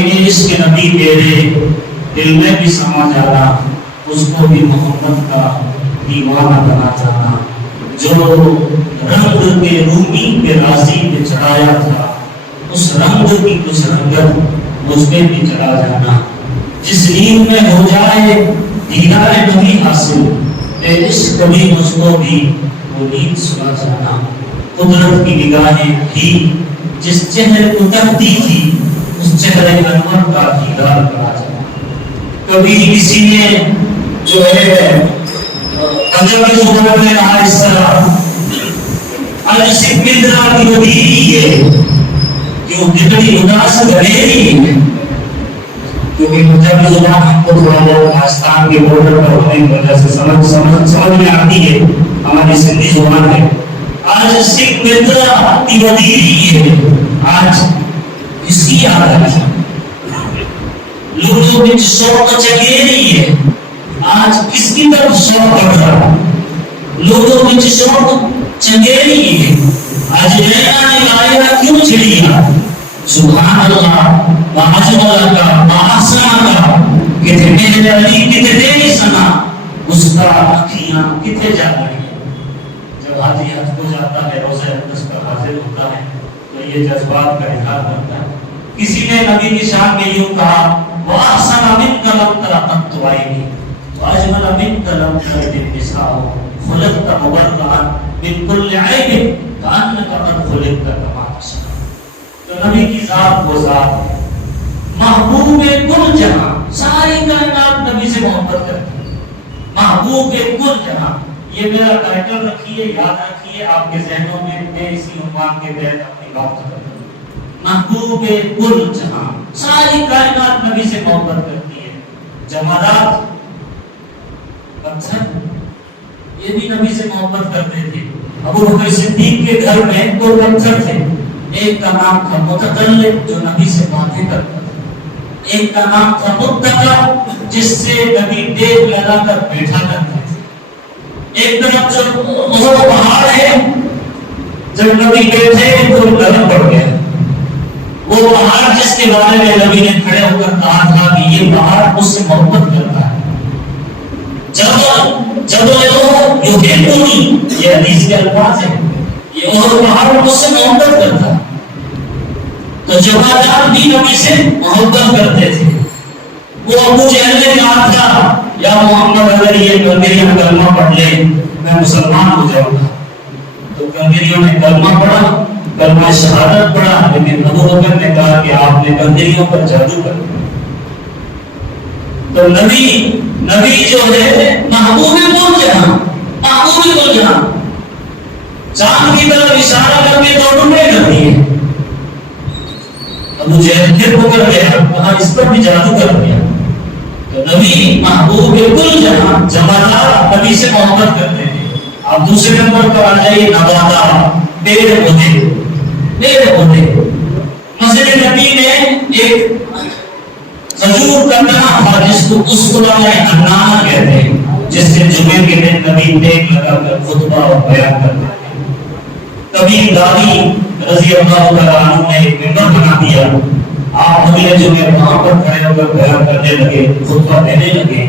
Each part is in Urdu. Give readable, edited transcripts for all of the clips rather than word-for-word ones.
کہ عشق نبی تیرے دل میں بھی سما جانا، اس کو بھی محمد کا دیوانہ بنا جانا، جو رنگ کے رومی کے راضی پہ چڑھایا تھا اس رنگ کی کچھ رنگت مجھ پہ بھی چڑھا جانا، جس نیند میں ہو جائے دیدار نبی حاصل اے عشق کبھی مجھ کو بھی وہ نیند سلا جانا، قدرت کی نگاہیں بھی جس چہرے کو تکتی تھی اس چہرے انور کا دیدار کرا جانا، کبھی کسی نے جو ہے قدر کی زبان میں کہا اس طرح آج سے قدرہ کی وہ دیری ہے کہ وہ کتنی اداس گھریری ہے، کیونکہ جب زبان ہم کو تھوڑا بہت پاکستان کے بورڈر پر ہونے کی وجہ سے سمجھ میں آتی ہے، ہماری سندھی زبان ہے، آج سکھ مترا کی ودیری ہے، آج اس کی عادت ہے، لوگوں میں شوق چگیری ہے، آج کس کی طرف شوق بڑھ رہا، لوگوں میں شوق چگیری ہے، آج نینا نے آئیہ کیوں چھڑیا، سبحان اللہ وعجب کا معاصمہ کا کتے میرے علی کتے تیری سنا اس کا اکھیاں کتے جا رہی ہیں، جب حاجی حج کو جاتا ہے روزہ اقدس پر حاضر ہوتا ہے تو یہ جذبات کا اظہار کرتا ہے، کسی نے نبی کی شان میں یوں کہا وَأَحْسَنَ مِنْكَ لَمْ تَرَ قَطُّ عَيْنِي وَأَجْمَلَ مِنْكَ لَمْ تَلِدِ النِّسَاءُ خُلِقْتَ مُبَرَّأً مِنْ كُلِّ عَيْبٍ كَأَنَّكَ قَدْ خُلِقْتَ كَمَا تَشَاءُ۔ تو نبی کی ذات وہ ذات محبوب کل جہاں، ساری کائنات نبی سے محبت کرتی ہے، محبوب کل جہاں، یہ میرا ٹائٹل رکھیے، یاد رکھیے، آپ کے ذہنوں میں میں اسی عنوان کے تحت اپنی بات کرتا ہوں، محبوب کل جہاں، ساری کائنات نبی سے محبت کرتی ہے، جمادات پتھر یہ بھی نبی سے محبت کرتے تھے، ابو بکر صدیق کے گھر میں دو پتھر تھے، ایک کا نام تھا متکلم جو نبی سے باتیں کرتا تھا، ایک کا نام تھا متکا جس سے نبی دیکھ لگا کر بیٹھا کرتے تھے، ایک طرف جو وہ پہاڑ ہے جب نبی بیٹھے تو گرم پڑ گیا، وہ پہاڑ جس کے بارے میں نبی نے کھڑے ہو کر کہا تھا کہ یہ پہاڑ مجھ سے محبت کرتا ہے، جب یہ حدیث کے الفاظ ہیں، یہ وہ پہاڑ مجھ سے محبت کرتا ہے، تو جمادات بھی نبی سے محبت کرتے تھے، وہ ابو جہل نے کہا تھا یا محمد اگر یہ کنگریاں کلمہ پڑھ لے میں مسلمان ہو جاؤں گا، تو کنگریوں نے کلمہ پڑھا، کلمہ شہادت پڑھا، لیکن ابو بکر نے کہا کہ آپ نے کنگریوں پر جادو کر دیا، تو نبی جو ہے محبوب کل جہاں، محبوب کل جہاں، چاند کی طرف اشارہ کر کے تو ٹکڑے کر دیے، ابو جہل پھر پکڑ گیا، کہا اس پر بھی جادو کر دیا، تو نبی محبوب کل جہاں، جمادات نبی سے محبت کرتے ہیں۔ اب دوسرے نمبر پر آ جائیے نباتات، پیڑ پودے، مسجد نبی میں ایک کھجور کا تنا تھا جس کو اسطورہ حنانہ کہتے ہیں، جس سے جمعے کے دن نبی ٹیک لگا کر خطبہ اور بیان کرتے ہیں، کبھی داری رضی اللہ تعالیٰ عنہ نے ایک ممبر بنا دیا، آپ اگلے جمعے وہاں پر کھڑے ہو کر بیان کرنے لگے، خطبہ دینے لگے،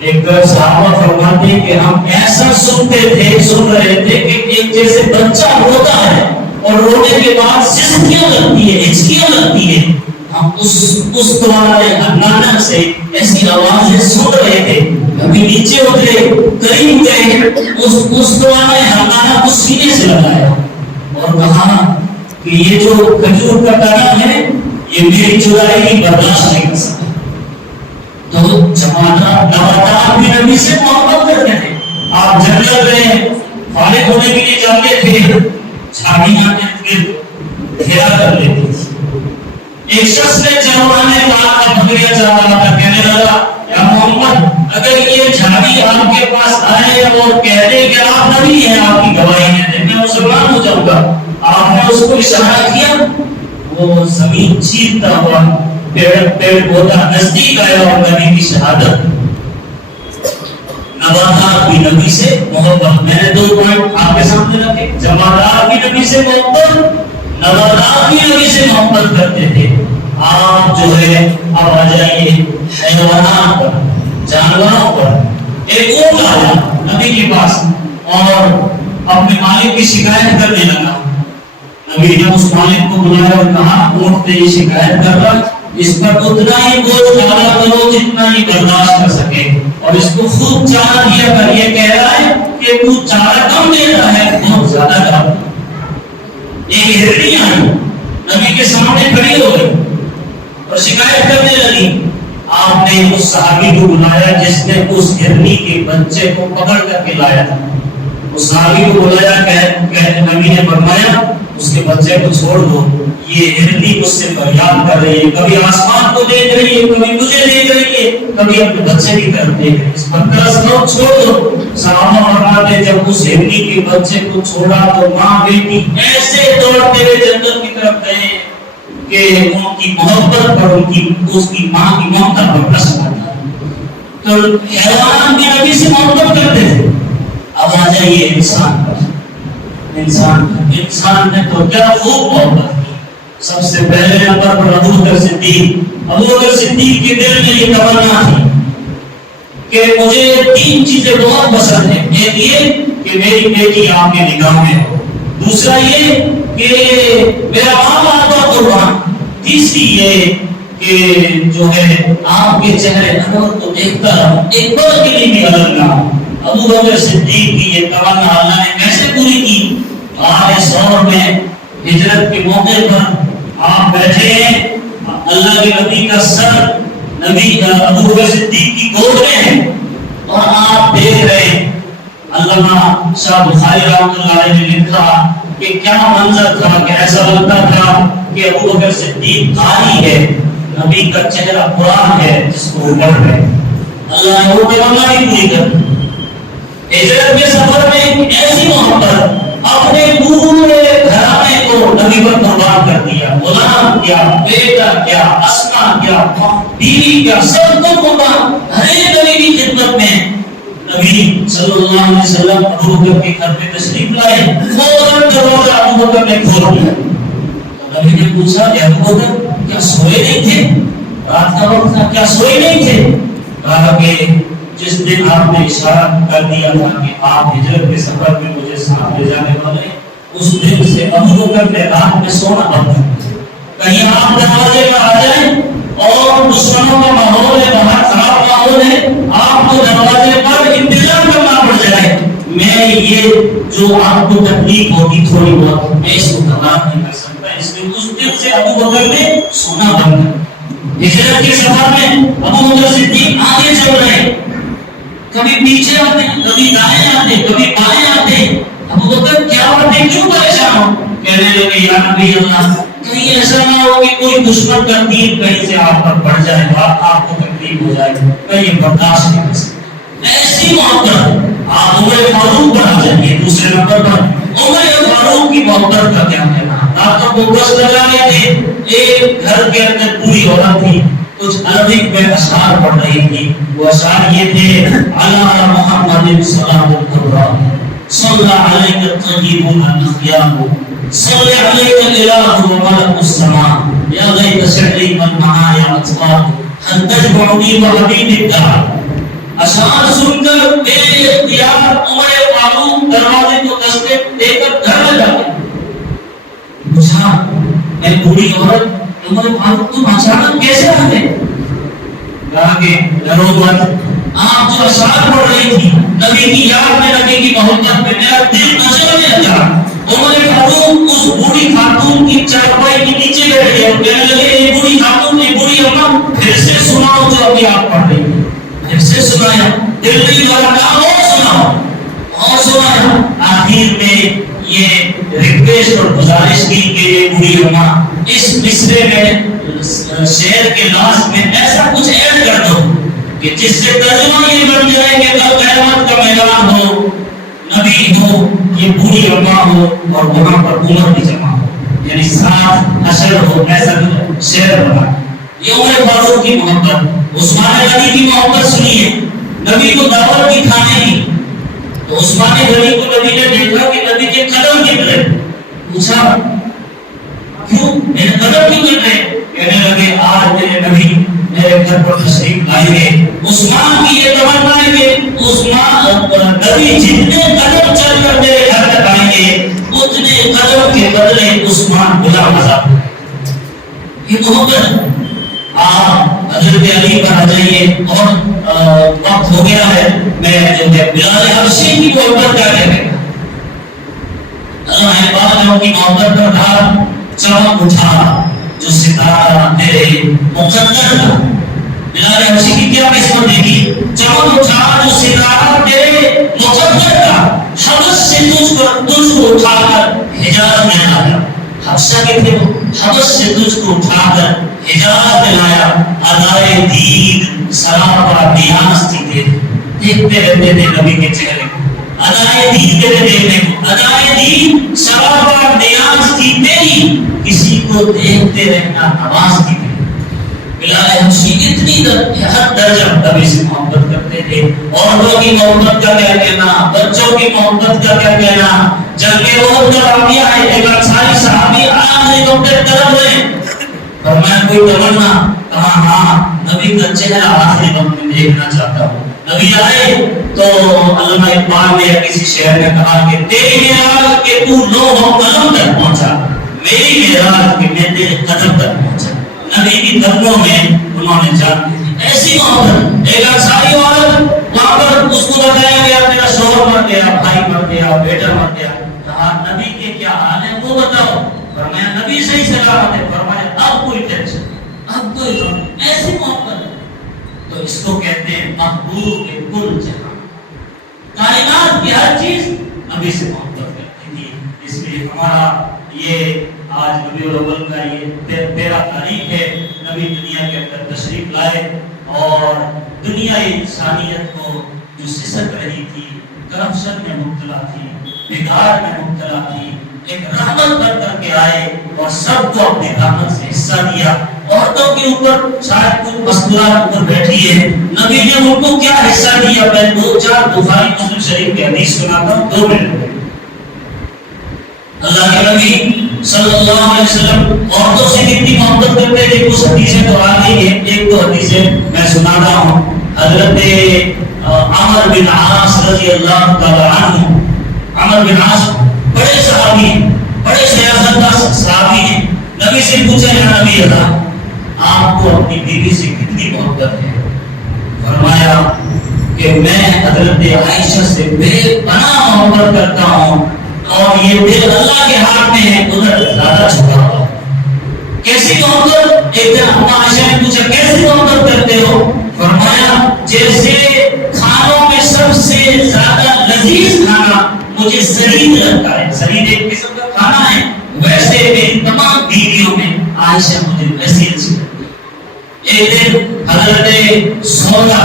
ایک طرف صحابہ فرماتے ہیں کہ ہم ایسا سن رہے تھے کہ ایک جیسے بچہ روتا ہے اور رونے کے بعد سسکیاں لگتی ہے، ہچکیاں لگتی ہے، ہم اس طرح حنانہ سے ایسی آوازیں سن رہے تھے، کبھی نیچے اترے، قریب گئے، اس طرح حنانہ کو سینے سے لگایا اور کہا کہ یہ جو کھجور کا تنا ہے یہ میری جدائی برداشت نہیں کر سکتا، تو نباتات بھی نبی سے محبت کرتے تھے، آپ جنگل میں فارغ ہونے کے لیے جاتے تھے، جھاڑیاں گھیرا کر لیتی تھی، ایک شخص نے چروانے کا بکریاں چرا رہا تھا، کہنے لگا یا محمد اگر یہ جھاڑی آپ کے پاس آئے اور کہہ دے کہ آپ نبی ہیں، آپ کی گواہی دے، میں مسلمان ہو جاؤں گا، آپ نے اس کو اشارہ کیا، وہ زمین چیرتا ہوا پیڑ پودا نزدیک آیا اور نبی کی شہادت۔ نباتات بھی نبی سے محبت، میں نے 2 پوائنٹ آپ کے سامنے رکھے، جمادات بھی نبی سے محبت، نباتات بھی نبی سے محبت کرتے تھے۔ آپ جو ہے اب آ جائیے حیوانات پر، جانوروں پر۔ ایک اونٹ آیا نبی کے پاس اور اپنے مالک کی شکایت کرنے لگا۔ نبی نے اس مالک کو بلایا اور کہا اونٹ نے یہ شکایت کر رہا، اس پر اتنا ہی گوشت ڈالا کرو جتنا ہی برداشت کر سکے، اور اس کو خوب چارہ دیا کر۔ یہ کہہ رہا ہے کہ تو چارہ کم دے رہا ہے، بہت زیادہ ڈال۔ ایک ہرنی آئی نبی کے سامنے کھڑی ہو گئی اور شکایت کرنے لگی۔ آپ نے اس صحابی کو بلایا جس نے اس ہرنی کے بچے کو پکڑ کر کے لایا تھا۔ اس صحابی کو بلایا کہ نبی نے فرمایا اس کے بچے کو چھوڑ دو، یہ ہرنی مجھ سے فریاد کر رہی ہے، کبھی آسمان کو دیکھ رہی ہے، کبھی مجھے دیکھ رہی ہے، کبھی اپنے بچے کی طرف دیکھ رہی ہے، اس پر ترس کرو، چھوڑ دو۔ صحابہ فرماتے جب اس ہرنی کے بچے کو چھوڑا تو ماں بیٹی ایسے دوڑتے ہوئے جنت کی طرف گئے کہ ان کی محبت پر اس کی ماں کی ممتا پر رس پڑتا۔ تو حیوانات بھی نبی سے محبت کرتے تھے۔ اب آ جائیے انسان پر۔ انسان نے تو کیا خوب محبت کی۔ سب سے پہلے نمبر پر ابوبکر صدیق کے دل میں یہ تمنا تھی کہ مجھے 3 چیزیں بہت پسند ہیں۔ ایک یہ کہ میری بیٹی آپ کے نگاہ میں ہو، دوسرا یہ کہ میرا ماں باپ کا قربان، تیسری یہ کہ جو ہے آپ کے چہرے انور کو دیکھتا رہوں، ایک پل کے لیے بھی الگ نہ ہو۔ ابوبکر صدیق کی یہ تمنا اللہ نے کیسے پوری کی؟ آج دور میں ہجرت کے موقع پر آپ بیٹھے ہیں، اللہ کے نبی کا سر نبی ابوبکر صدیق کی گود میں ہے اور آپ دیکھ رہے ہیں۔ علامہ شاہ بخاری رحمۃ اللہ علیہ نے لکھا کہ کیا منظر تھا کہ ایسا لگتا تھا کہ ابوبکر صدیق قاری ہے، نبی کا چہرہ قرآن ہے جس کو پڑھ رہے ہیں۔ اللہ نے وہ تمنا ہی پوری کر۔ ہجرت کے سفر میں ایسی محبت، اپنے پورے گھرانے کو نبی پر قربان کر دیا، غلام کیا، بیٹا کیا، اسما کیا، بیوی کیا، سب کو قربان۔ ہر ایک نبی کی خدمت میں نبی صلی اللہ علیہ وسلم ابوبکر کے گھر پہ تشریف لائے، فوراً دروازہ ابوبکر نے کھول دیا۔ نبی نے پوچھا اے ابوبکر کیا سوئے نہیں تھے؟ رات کا وقت تھا، کیا سوئے نہیں تھے؟ کہا کہ جس دن آپ نے اشارہ کر دیا تھا کہ آپ ہجرت کے سفر میں مجھے ساتھ لے جانے والے، اس دن سے ابوبکر نے رات میں سونا بند کر دیا۔ کہیں آپ دروازے پر آ جائیں اور دشمنوں کا ماحول ہے، باہر خراب ماحول ہے، آپ کو دروازے پر انتظار کرنا پڑ جائے، میں یہ جو آپ کو تکلیف ہوگی تھوڑی بہت، میں اس کو برداشت نہیں کر سکتا۔ اس لیے اس دن سے ابوبکر نے سونا بند کر دیا۔ ہجرت کے سفر میں ابوبکر صدیق آگے چل رہے، کبھی پیچھے آتے، کبھی دائیں آتے، کبھی بائیں آتے۔ ابوبکر کیا بات ہے، کیوں پریشان ہو؟ کہنے لگے یا نبی اللہ، کہیں ایسا نہ ہو کہ کوئی دشمن کا تیر کہیں سے آپ پر پڑ جائے، آپ کو تکلیف ہو جائے، میں یہ برداشت نہیں کر سکتا۔ ایسی محبت آپ عمر فاروق پر آ جائیے۔ دوسرے نمبر پر عمر فاروق کی محبت کا کیا کہنا؟ راتوں کو گشت لگا رہے تھے، ایک گھر کے اندر پوری عورت تھی، کچھ عربک میں اشعار پڑھ رہی تھی۔ وہ اشعار یہ تھے علی محمد صلاۃ القرآن صلی علیہ الطیب الاخیار صلی علیہ الالہ وملک السماء یا لیت شعری والمعایا اطفال ہل تجمعنی وحبیب الدار۔ اشعار سن کر بے اختیار عمر فاروق دروازے کو دستے دے کر گھر میں جاتے۔ پوچھا اے بوڑھی عورت، عمر فاروق تم اچانک کیسے آ گئے؟ کہا کہ ڈرو مت، آپ جو اشعار پڑھ رہی تھی نبی کی یاد میں، نبی کی محبت میں میرا دل نشر میں لگا۔ عمر فاروق اس بوڑھی خاتون کی چارپائی کے نیچے بیٹھ گئے اور کہنے لگے اے بوڑھی خاتون، اے بوڑھی اماں، پھر سے سناؤ جو ابھی آپ پڑھ رہی ہیں۔ پھر سے سنایا، دل نہیں لگا، کہا اور سناؤ، اور سنایا۔ آخر میں یہ ریکویسٹ اور گزارش کی کہ اے بوڑھی اماں، اس مصرے میں شعر کے لاسٹ میں ایسا کچھ ایڈ کر دو کہ جس سے ترجمہ یہ بن جائے کہ کل قیامت کا میدان ہو، نبی ہو، یہ بوڑھی اماں ہو اور وہاں پر عمر بھی جمع ہو، یعنی ساتھ حشر ہو، ایسا شعر بنا۔ یہ عمر فاروق کی محبت۔ عثمان غنی کی محبت سنیے، نبی کو دعوت بھی کھانے کی، تو عثمان غنی کو نبی نے دیکھا کہ نبی کے قدم گر رہے، پوچھا کیوں میرے قدم کیوں گر رہے؟ کہنے لگے آج میرے نبی میرے گھر پر تشریف لائیں گے. عثمان کی یہ تمنا ہے کہ عثمان نبی جتنے قدم چل کر میرے گھر تک آئیں گے اتنے قدم کے بدلے عثمان غلام آزاد. یہ محبت. آپ حضرت علی پر آ جائیے اور وقت ہو گیا ہے. میں جو ہے بلال حبشی کی محبت کیا کہتے ہیں. اللہ احباب کی محبت پر ڈھال چمک اٹھا جو ستارہ تیرے مقدر تھا. بلال حبشی کی کیا قسمت دیکھی. چمک اٹھا جو ستارہ تیرے مقدر تھا. حبش سے تجھ کو اٹھا کر حجاز میں لایا. حبشہ کے تھے وہ. حبش سے تجھ کو اٹھا کر حجاز میں لایا. ادائے دید سراپا دیانت تھی تیرے. دیکھتے رہتے تھے نبی کے چہرے کو. ادائے دید تیرے دیکھنے کو. ادائے دید سراپا دیانت تھی تیری. کسی کو دیکھتے رہنا نماز کی تھی. بلال حبشی اتنی حد درجہ نبی سے محبت کرتے تھے. عورتوں کی محبت کا کیا کہنا, بچوں کی محبت کا کیا کہنا. جنگ احد کا واقعہ ہے. ایک انصاری صحابی آخری وقت طرف رہے اور میں کوئی تمنا کہا ہاں نبی کا چہرہ آخری وقت میں دیکھنا چاہتا ہوں. نبی آئے تو علامہ اقبال نے کسی شعر میں کہا کہ تیری معراج کہ تو لوگوں قدم تک پہنچا, میری معراج کہ میں تیرے قدم تک پہنچا. نبی کی قدموں میں انہوں نے جان دی تھی. ایسی محبت. ایک انصاری عورت وہاں پر اس کو بتایا گیا تیرا شوہر مر گیا, بھائی مر گیا, بیٹا مر گیا. کہا نبی کے کیا حال ہے وہ بتاؤ. فرمایا نبی صحیح سلامت ہے. فرمایا اب کوئی ٹینشن, اب کوئی غم. ایسی محبت. تو اس کو کہتے ہیں محبوب کل جہاں. کائنات کی ہر چیز نبی سے محبت کرتی تھی. اس لیے ہمارا یہ آج ربیع الاول کا یہ 13 تاریخ ہے. نبی دنیا کے اندر تشریف لائے اور دنیا انسانیت کو جو سسک رہی تھی, کرپشن میں مبتلا تھی, بگاڑ میں مبتلا تھی, ایک رحمت بن کر کے آئے اور سب کو اپنی رحمت سے حصہ دیا. عورتوں کے اوپر شاید کچھ مستورات اوپر بیٹھی ہے, نبی نے ان کو کیا حصہ دیا. میں 2-4 بخاری مسلم شریف کی حدیث سناتا ہوں 2 منٹ. اللہ کے نبی صلی اللہ علیہ وسلم عورتوں سے کتنی محبت کرتے تھے. کچھ حدیثیں تو آ گئی ہیں, 1-2 حدیثیں میں سناتا ہوں. حضرت عمر بن عاص رضی اللہ تعالی عنہ. عمر بن عاص بڑے صحابی ہیں, بڑے سیاستدان صحابی ہیں. نبی سے پوچھا یا نبی اللہ آپ کو اپنی بیوی سے کتنی محبت ہے. فرمایا کہ میں حضرت عائشہ سے بے پناہ محبت کرتا ہوں اور یہ دل اللہ کے ہاتھ میں ہے, ادھر زیادہ چھپا ہوا. کیسی محبت. ایک دن اما عائشہ نے پوچھا کیسی محبت کرتے ہو. فرمایا جیسے کھانوں میں سب سے زیادہ لذیذ کھانا مجھے زرید لگتا ہے, زرید ایک قسم کا کھانا ہے, ویسے میری تمام بیویوں میں عائشہ مجھے ویسی اچھی لگتی ہے. ایک دن حضرت سودا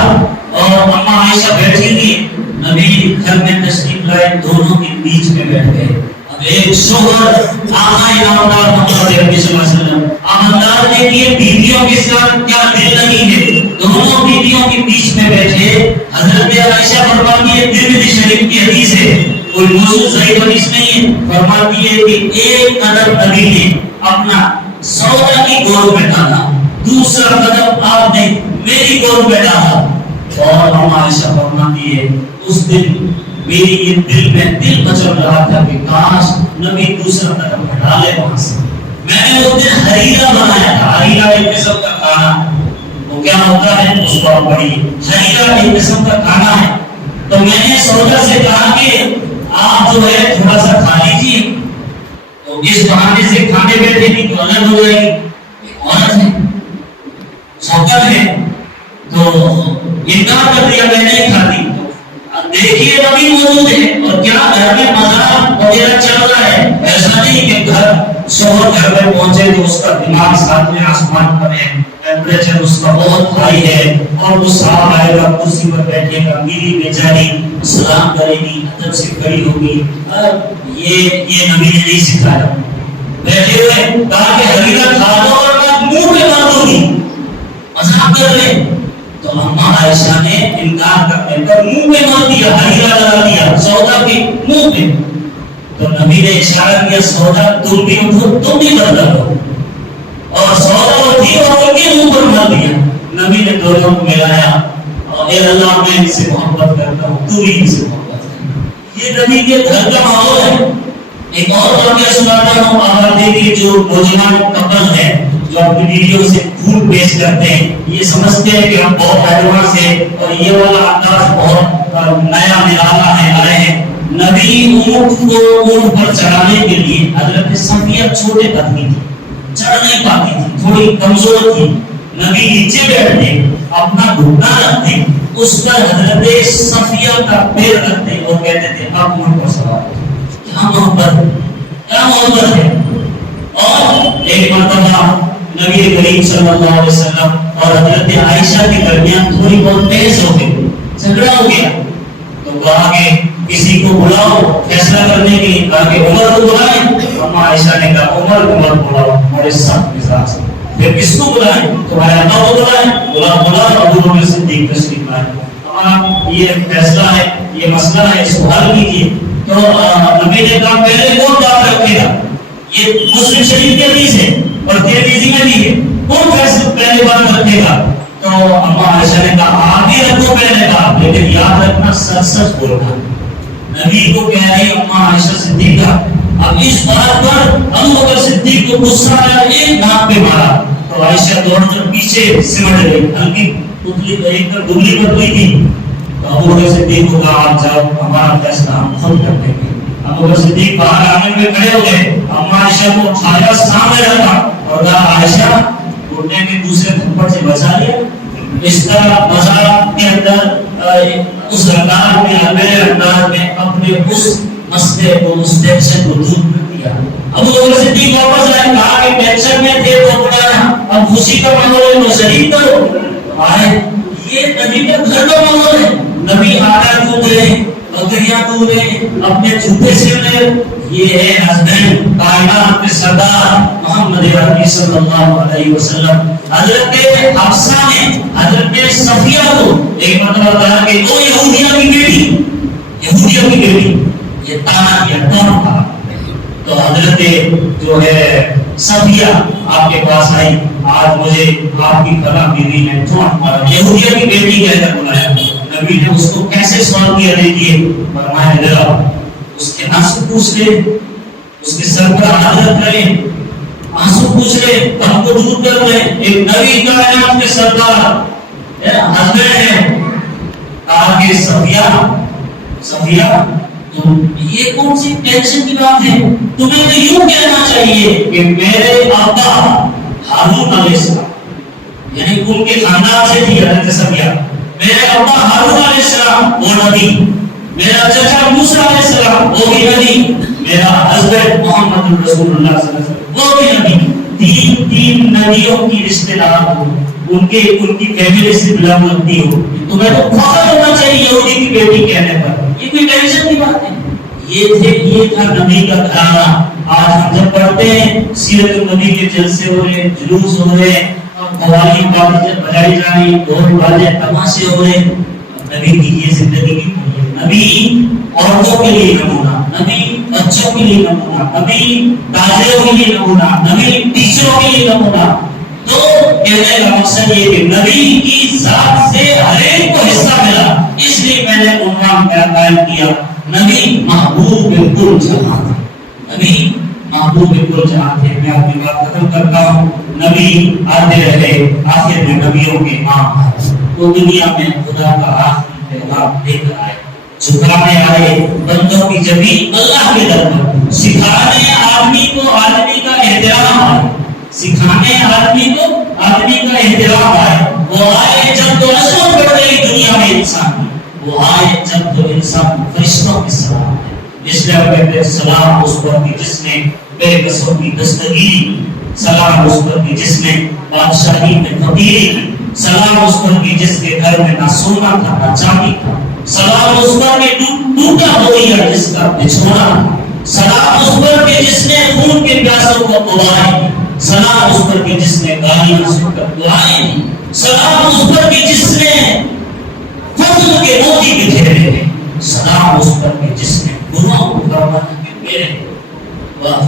اور اما عائشہ بیٹھی تھی. نبی گھر میں تشریف لائے, دونوں کے بیچ میں بیٹھ گئے. اب ایک شوہر آقا نامدار محمد عربی صلی اللہ علیہ وسلم اماندار نے کہ بیویوں کے ساتھ کیا دل نہیں ہے. دونوں بیویوں کے بیچ میں بیٹھے. حضرت عائشہ فرماتی ہے ترمذی شریف کی حدیث ہے, کوئی موضوع صحیح حدیث نہیں ہے. فرماتی ہے کہ ایک قدم نبی نے اپنا سودا کی گود میں ڈالا, دوسرا قدم آپ نے میری گود میں ڈالا. اور عائشہ فرماتی ہے اس دن میری یہ دل میں دل مچل رہا تھا کہ کاش نبی دوسرا قدم ہٹا لے وہاں سے. میں نے اس دن حریرہ بنایا تھا. حریرہ ایک قسم کا کھانا, وہ کیا ہوتا ہے اس کو آپ پڑھیے. حریرہ ایک قسم کا کھانا ہے. تو میں نے سودا سے کہا کہ آپ جو ہے تھوڑا سا کھا لیجیے. تو اس بہانے سے کھانے بیٹھے گی تو الگ ہو جائے گی. عورت ہے, سودا ہے, تو انکار کر دیا میں نہیں کھاتی. دیکھیے نبی موجود ہے اور کیا گھر میں مذاق وغیرہ چل رہا ہے. ایسا نہیں کہ گھر شوہر گھر میں پہنچے تو اس کا دماغ ساتویں آسمان پر ہے, ٹیمپریچر اس کا بہت ہائی ہے اور وہ صاحب آئے گا کرسی پر بیٹھے گا, بیوی بیچاری سلام کرے گی, ادب سے کھڑی ہوگی. یہ نبی نے نہیں سکھایا. بیٹھے ہوئے کہا کہ حریرہ کھا دو اور میں منہ پہ مار دوں گی, مذاق کر لیں. تو اما عائشہ نے انکار کرنے پر منہ پہ مار دیا, حریرہ لگا دیا سودا کے منہ پہ. تو نبی نے اشارہ کیا سودا تم بھی اٹھو, تم بھی بدلا ہو. اور سودا اور بھی اور ان کے منہ پر مار دیا. نبی نے دونوں کو ملایا اور اے اللہ میں اس سے محبت کرتا ہوں, تو بھی اس سے محبت کر. یہ نبی کے گھر کا ماحول ہے. ایک اور واقعہ سناتا ہوں. آپ دیکھیے جو نوجوان کپل ہے جو اپنی ویڈیو سے فوڈ پیش کرتے ہیں, یہ سمجھتے ہیں کہ ہم بہت ایڈوانس ہیں اور یہ والا انداز بہت نیا نرالا ہے, آئے ہیں. نبی اونٹ کو اونٹ پر چڑھانے کے لیے, حضرت صفیہ چھوٹے قدمی تھی, چڑھ نہیں پاتی تھی, تھوڑی کمزور تھی. نبی نیچے بیٹھتے, اپنا گھٹنا رکھتے, اس پر حضرت صفیہ کا پیر رکھتے اور کہتے تھے اب اونٹ پر سوار ہو. کیا محبت, کیا محبت ہے. اور ایک مرتبہ نبی کریم صلی اللہ علیہ وسلم اور حضرت عائشہ کے درمیان تھوڑی بہت بحث ہو گئی, جھگڑا ہو گیا. تو کہا کہ کسی کو بلاؤ فیصلہ کرنے کے لیے. کہا کہ عمر کو بلائیں. اما عائشہ نے کہا عمر کو مت بلاؤ, ہمارے ساتھ مزاج سے. پھر کس کو بلائیں؟ تمہارے ابا کو بلائیں. بلا ابو بکر صدیق تشریف لائے. یہ فیصلہ ہے, یہ مسئلہ ہے, اس کو حل کیجیے. تو نبی نے کہا پہلے کون بات رکھے گا. یہ مسلم شریف کی حدیث ہے اور ترمذی میں بھی ہے. کون فیصلہ پہلے بات رکھے گا؟ تو اما عائشہ نے کہا آپ ہی رکھو پہلے بات, لیکن یاد رکھنا سچ سچ بولنا. نبی کو کہہ رہی اما عائشہ صدیقہ. اب اس بات پر ابو بکر صدیق کو غصہ آیا, ایک ناک پہ مارا. تو عائشہ دوڑ کر پیچھے سمٹ گئی, ہلکی پتلی ایک دبلی پر ہوئی تھی. تو ابو بکر صدیق کو کہا آپ جاؤ, ہمارا فیصلہ ہم خود کر دیں گے. ابو بکر صدیق باہر آنگن میں کھڑے ہو گئے, اما عائشہ کو اٹھایا, سامنے رکھا اور کہا عائشہ گھٹنے کے دوسرے تھپڑ سے بچا لیا. اس طرح بازار کے اندر اس رکعت میں میرے انداز میں اپنے اس مسئلے کو اس ٹینشن کو دور کر دیا. ابو بکر صدیق واپس آئے, کہا کہ ٹینشن میں تھے تو بڑھانا, اب خوشی کا ماحول ہے تو شریک کرو. آئے یہ نبی کا گھر کا ماحول ہے. نبی آٹا دودھ رہے, بکریاں دودھ رہے, اپنے جوتے سل رہے. یہ ہے ہسبینڈ کائنات کے سردار محمد عربی صلی اللہ علیہ وسلم. حضرت حفصہ نے حضرت صفیہ کو ایک مرتبہ کہا کہ او یہودیہ کی بیٹی, یہودیہ کی بیٹی, یہ تانا کیا کون تھا. تو حضرت جو ہے صفیہ آپ کے پاس آئی, آج مجھے آپ کی فلاں بیوی نے کون مارا, یہودیہ کی بیٹی کہہ کر بلایا. نبی نے اس کو کیسے سوال کیا, دیکھیے فرمایا ذرا اس کے آنسو پوچھ لے, اس کے سر پر ہاتھ رکھ لے, آنسو پوچھ لے, ہم کو دور کر لے. ایک نبی کائنات کے سردار حضرت ہے. کہا کہ صفیہ یہ کون سی ٹینشن کی بات ہے, تمہیں تو یوں کہنا چاہیے کہ میرے آقا ہارون علیہ السلام, یعنی ان کے خاندان سے تھی حضرت صفیہ, میرے ابا ہارون علیہ السلام وہ نبی, میرا چچا موسیٰ علیہ السلام وہ بھی نبی, میرا حضرت محمد رسول اللہ صلی اللہ علیہ وسلم وہ بھی نبی. تین نبیوں کی رشتہ دار ہو, ان کی فیملی سے بلند لگتی ہو, تمہیں تو فخر ہونا چاہیے یہودی کی بیٹی کہنے پر. یہ کوئی ٹینشن کی بات ہے. یہ تھا نبی کا گھرانہ. آج ہم جب پڑھتے ہیں سیرت النبی کے جلسے ہو رہے, جلوس ہو رہے, قوالی بجائی جا رہی, ڈھول بازے تماشے ہو رہے. نبی کی یہ زندگی کی, نبی عورتوں کے لیے نمونہ, نبی بچوں کے لیے نمونہ, نبی تاجروں کے لیے نمونہ, نبی ٹیچروں کے لیے نمونہ. تو کہنے کا مقصد یہ کہ نبی کی ذات سے ہر ایک کو حصہ ملا, اس لیے میں نے عنوان قائم کیا نبی محبوب بالکل جہاں تھا. نبی محبوب بالکل جہاں تھے. میں اپنی بات ختم کرتا ہوں. نبی آتے رہے, آخر میں نبیوں کے امام وہ دنیا میں خدا کا آخری پیغام لے کر آئے, جھکانے آئے بندوں کی جبین اللہ کے در پر, سکھانے آدمی کو آدمی کا احترام آئے, سکھانے آدمی کو آدمی کا احترام آئے. وہ آئے جب تو عظمت بڑھ گئی دنیا میں انسان کی, وہ آئے جب تو انسان فرشتوں کے سلام ہے. اس لیے کہتے ہیں سلام اس پر کی جس نے بے کسوں کی دستگیری, سلام اس پر کی جس نے بادشاہی میں فقیری کی, سلام اس پر کی جس کے گھر میں نہ سونا تھا نہ چاندی تھا, سلام اس پر کے ٹوٹا ہویا جس کا بچھونا تھا, سلام اس پر کے جس نے خون کے پیاسوں کو ابائے, سلام اس پر کے جس نے گالیاں سن کر دعائیں دی, سلام اس پر کے جس نے فضل کے موتی بکھیرے ہیں, سلام اس پر کے جس نے گناہوں کو فرمانے کے میرے واہ